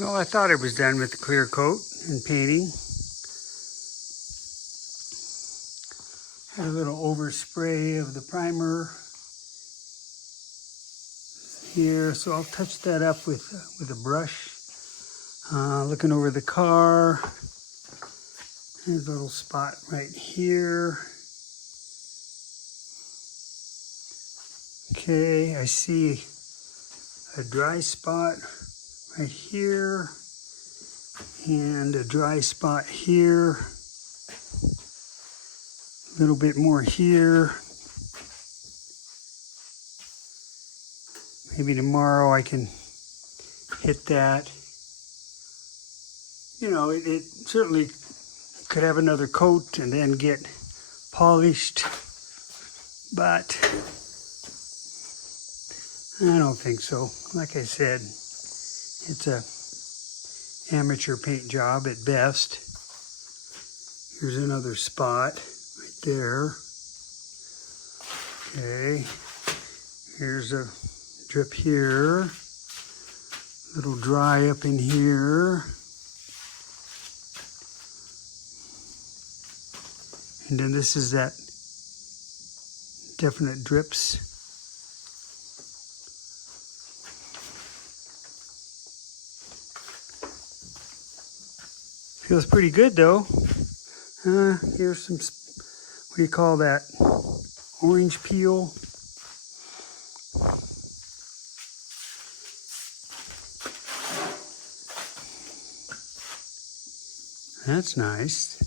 Well, I thought I was done with the clear coat and painting. Had a little overspray of the primer here, so I'll touch that up with a brush. Looking over the car, there's a little spot right here. Okay, I see a dry spot right here and a dry spot here. A little bit more here. Maybe tomorrow I can hit that. You know, it certainly could have another coat and then get polished, but I don't think so. Like I said, it's a amateur paint job at best. Here's another spot right there. Okay, here's a drip here, little dry up in here, and then this is that definite drips. Feels pretty good though. Here's some, what do you call that? Orange peel. That's nice.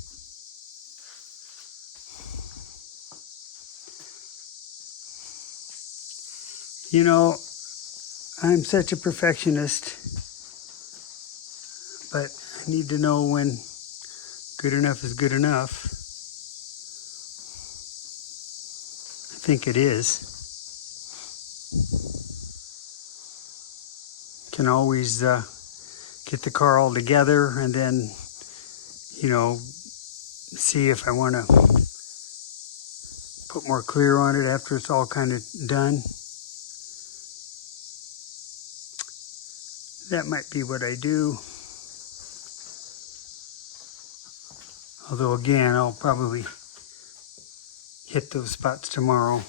You know, I'm such a perfectionist, but I need to know when good enough is good enough. I think it is. Can always get the car all together and then, you know, see if I want to put more clear on it after it's all kind of done. That might be what I do. Although again, I'll probably hit those spots tomorrow.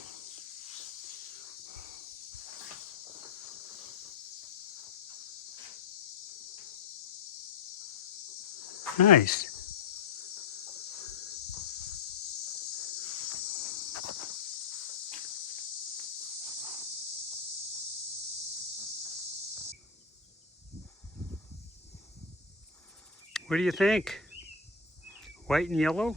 Nice. What do you think? White and yellow?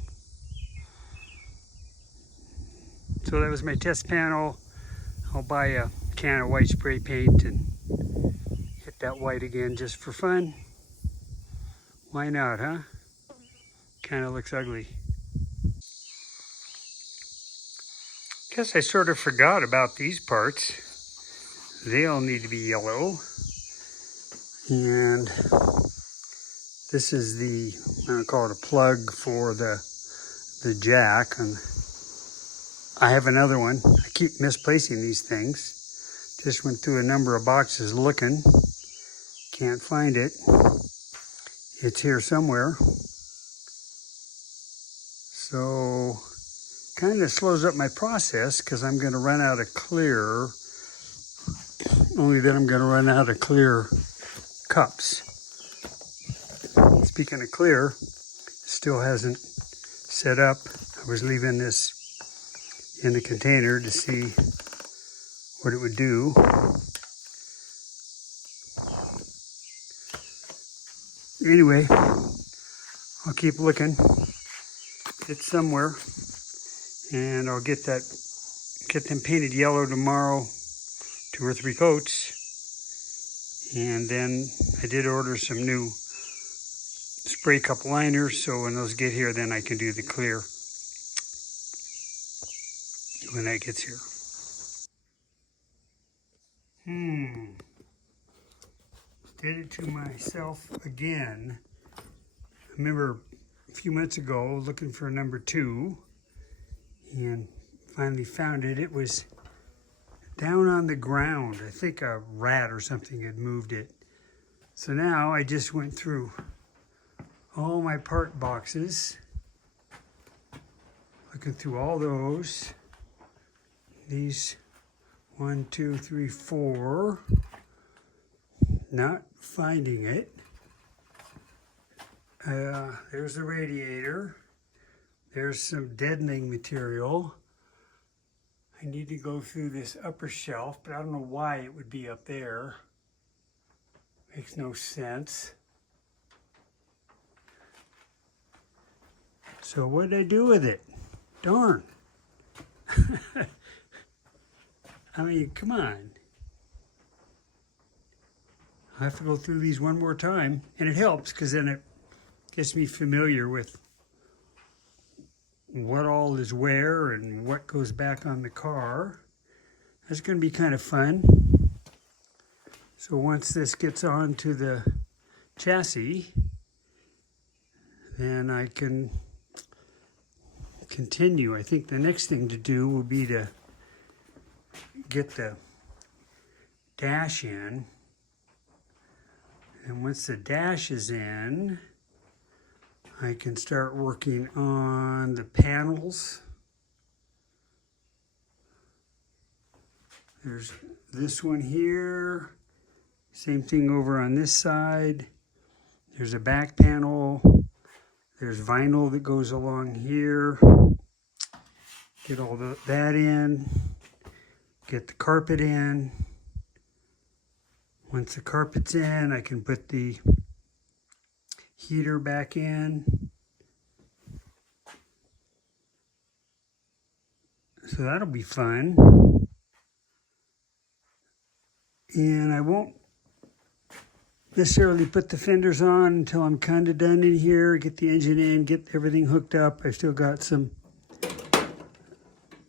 So that was my test panel. I'll buy a can of white spray paint and hit that white again just for fun. Why not, huh? Kind of looks ugly. Guess I sort of forgot about these parts. They all need to be yellow. And this is the, I'm gonna call it a plug for the jack. And I have another one. I keep misplacing these things. Just went through a number of boxes looking. Can't find it. It's here somewhere. So kind of slows up my process because I'm going to run out of clear. Only then I'm going to run out of clear cups. Speaking of clear, still hasn't set up. I was leaving this in the container to see what it would do. Anyway, I'll keep looking. It's somewhere, and I'll get them painted yellow tomorrow, 2 or 3 coats. And then I did order some new spray cup liners, so when those get here, then I can do the clear when that gets here. Did it to myself again. I remember a few months ago looking for a number 2 and finally found it. It was down on the ground. I think a rat or something had moved it. So now I just went through all my part boxes, looking through all those. These 1, 2, 3, 4, not finding it. There's the radiator. There's some deadening material. I need to go through this upper shelf, but I don't know why it would be up there. Makes no sense. So what did I do with it? Darn. I mean, come on. I have to go through these one more time, and it helps because then it gets me familiar with what all is where and what goes back on the car. That's going to be kind of fun. So once this gets onto the chassis, then I can continue. I think the next thing to do will be to get the dash in. And once the dash is in, I can start working on the panels. There's this one here. Same thing over on this side. There's a back panel. There's vinyl that goes along here. Get all that in. Get the carpet in. Once the carpet's in, I can put the heater back in. So that'll be fun. And I won't necessarily put the fenders on until I'm kind of done in here, get the engine in, get everything hooked up. I've still got some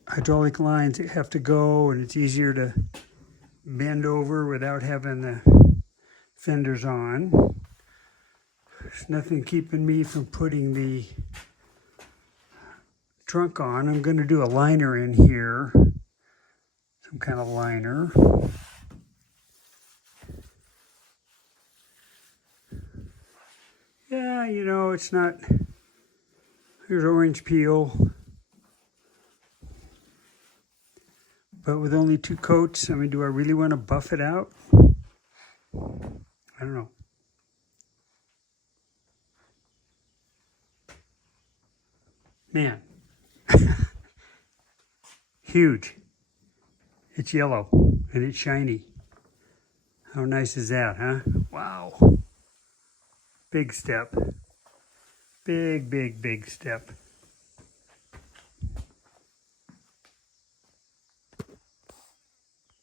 hydraulic lines that have to go, and it's easier to bend over without having the fenders on. There's nothing keeping me from putting the trunk on. I'm going to do a liner in here, some kind of liner. Yeah, you know, it's not, here's orange peel. But with only 2 coats, I mean, do I really want to buff it out? I don't know. Man. Huge. It's yellow and it's shiny. How nice is that, huh? Wow. Big step. Big, big, big step.